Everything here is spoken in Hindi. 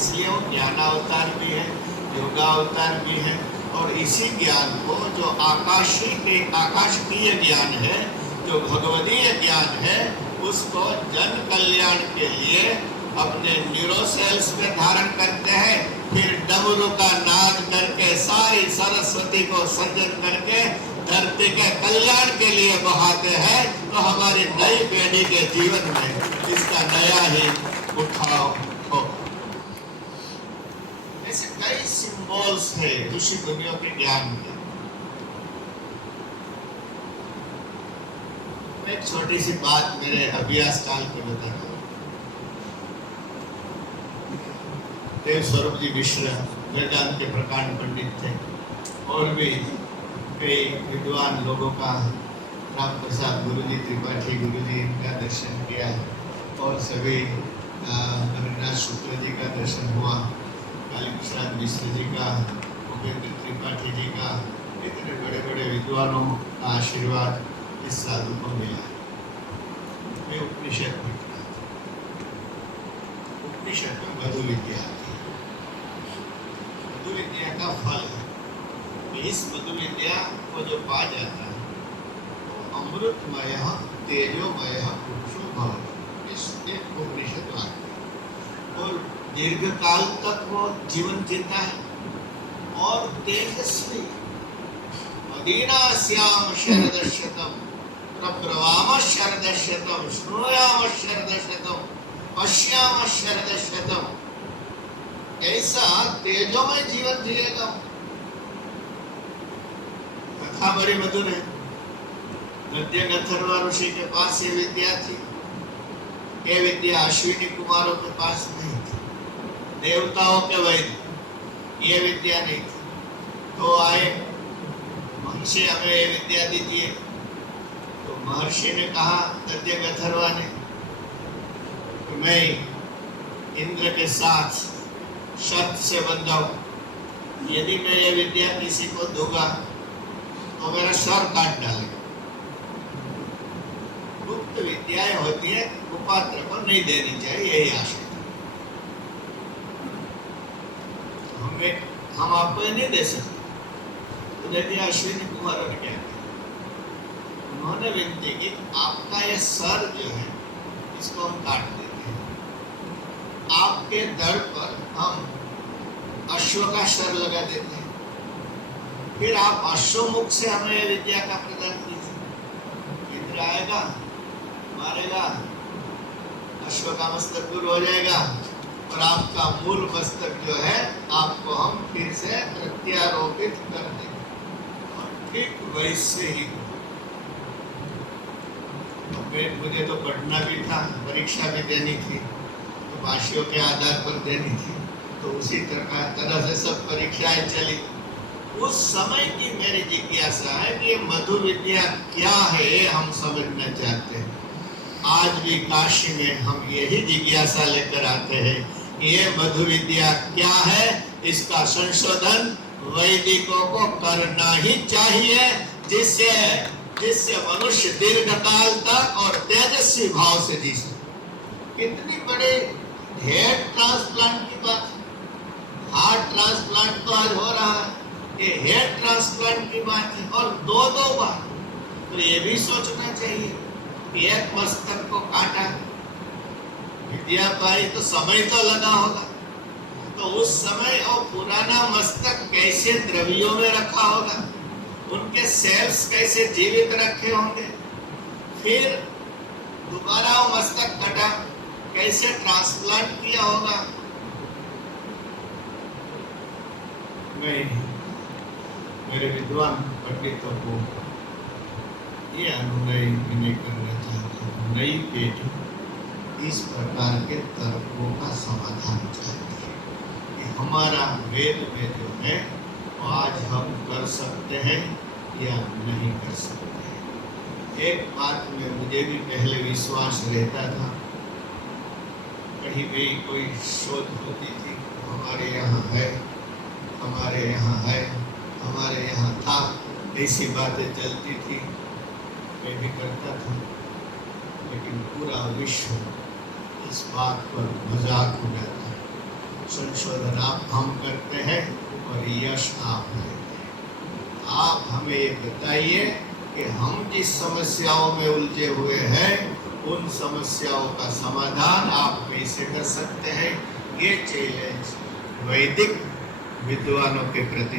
इसलिए वो ज्ञानावतार भी है, योगावतार भी है। और इसी ज्ञान को जो आकाशीय ज्ञान है, जो भगवदीय ज्ञान है, उसको जन कल्याण के लिए अपने न्यूरोसेल्स में धारण करते हैं, फिर डमरू का नाद करके सारी सरस्वती को सज्जन करके धरती के कल्याण के लिए बहाते हैं। तो हमारी नई पीढ़ी के जीवन में इसका नया ही उठाव हो। ऐसे कई सिंबल्स है ऋषि मुनियों के ज्ञान में। एक छोटी सी बात मेरे अभ्यास काल की बता रहा हूँ। देव स्वरूप जी मिश्र वेदांत के प्रकांड पंडित थे, और भी कई विद्वान लोगों का, राम प्रसाद गुरुजी, त्रिपाठी गुरुजी, इनका दर्शन किया, और सभी रविन्द्रनाथ शुक्ल जी का दर्शन हुआ, काली प्रसाद मिश्र जी का, उपेंद्र त्रिपाठी जी का, इतने बड़े बड़े विद्वानों का आशीर्वाद इस साधु को मिला। वे उपनिषद पढ़ रहा था। उपनिषद में मधु विद्या आती है। मधु विद्या का फल है कि इस मधु विद्या को जो पा जाता है वो अमृतमय तेजोमय पुरुषो भवति। इस एक उपनिषद वाक्य, और दीर्घ काल तक वो जीवन जीता है और तेजस्वी। अदीनास्याम शरदशतम प्रब्रवाम शरदशतम श्रूयाम शरदशतम पश्याम शरदशतम। ऐसा तेजोमय जीवन जिएगा। कथा बड़ी मधुर है। नद्य गंधर्व ऋषि के पास ये विद्या थी। ये विद्या अश्विनी कुमारों के पास नहीं थी, देवताओं के वैद्य ये विद्या नहीं थी। तो आए महर्षि, हमें ये विद्या दीजिए। तो महर्षि ने कहा, नद्य गंधर्व ने, कि मैं इंद्र के साथ शर्त से बंधा हूं, यदि मैं ये विद्या किसी को दूंगा तो मेरा सर काट डालेगा। गुप्त विद्याएं होती है, कुपात्र को नहीं देनी चाहिए, यही आशय। हम आपको ये नहीं दे सकते। तो देखिए अश्विनी कुमारों ने क्या किया, उन्होंने विनती की, आपका ये सर जो है इसको हम काट देते हैं, आपके दर पर हम अश्व का सर लगा देते हैं, फिर आप अश्वमुख से हमें ये विद्या का प्रदान कीजिए। इंद्र आएगा, मारेगा, अश्व का मस्तक दूर हो जाएगा, और आपका मूल मस्तक जो है आपको हम फिर से प्रत्यारोपित कर देंगे। और ठीक वैसे ही मुझे तो पढ़ना भी था, परीक्षा भी देनी थी, तो भाषियों के आधार पर देनी थी, तो उसी तरह से सब परीक्षाएं चली। उस समय की मेरी जिज्ञासा है कि ये मधु विद्या क्या है, ये हम समझना चाहते हैं। आज भी काशी में हम यही जिज्ञासा लेकर आते हैं कि ये मधु विद्या क्या है। इसका संशोधन वैदिकों को करना ही चाहिए, जिससे मनुष्य दीर्घकाल तक और तेजस्वी भाव से जी सके। कितनी बड़े हेयर ट्रांसप्लांट की बात, हार्ट ट्रांसप्लांट तो आज हो रहा है, ये हेयर ट्रांसप्लांट की बात है, और दो बार। तो ये भी सोचना चाहिए, एक मस्तक को काटा, विद्या पाई तो समय तो लगा होगा, तो उस समय और पुराना मस्तक कैसे द्रव्यों में रखा होगा, उनके सेल्स कैसे जीवित रखे होंगे, फिर दोबारा वो मस्तक कटा, कैसे ट्रांसप्लांट किया होगा। मैं मेरे विद्वान पंडितों को ये अनुनय करना चाहता हूँ, नई पीढ़ी इस प्रकार के तर्कों का समाधान चाहती है कि हमारा वेद में जो है वो आज हम कर सकते हैं या नहीं कर सकते हैं। एक बात में मुझे भी पहले विश्वास रहता था, कहीं भी कोई शोध होती थी, हमारे यहाँ है, हमारे यहाँ है, हमारे यहाँ था, ऐसी बातें चलती थी, मैं भी करता था। लेकिन पूरा विश्व इस बात पर मजाक उड़ाता, संशोधन हम करते हैं और यश आप लेते हैं। आप हमें ये बताइए कि हम जिस समस्याओं में उलझे हुए हैं उन समस्याओं का समाधान आप कैसे कर सकते हैं। ये चैलेंज वैदिक विद्वानों के प्रति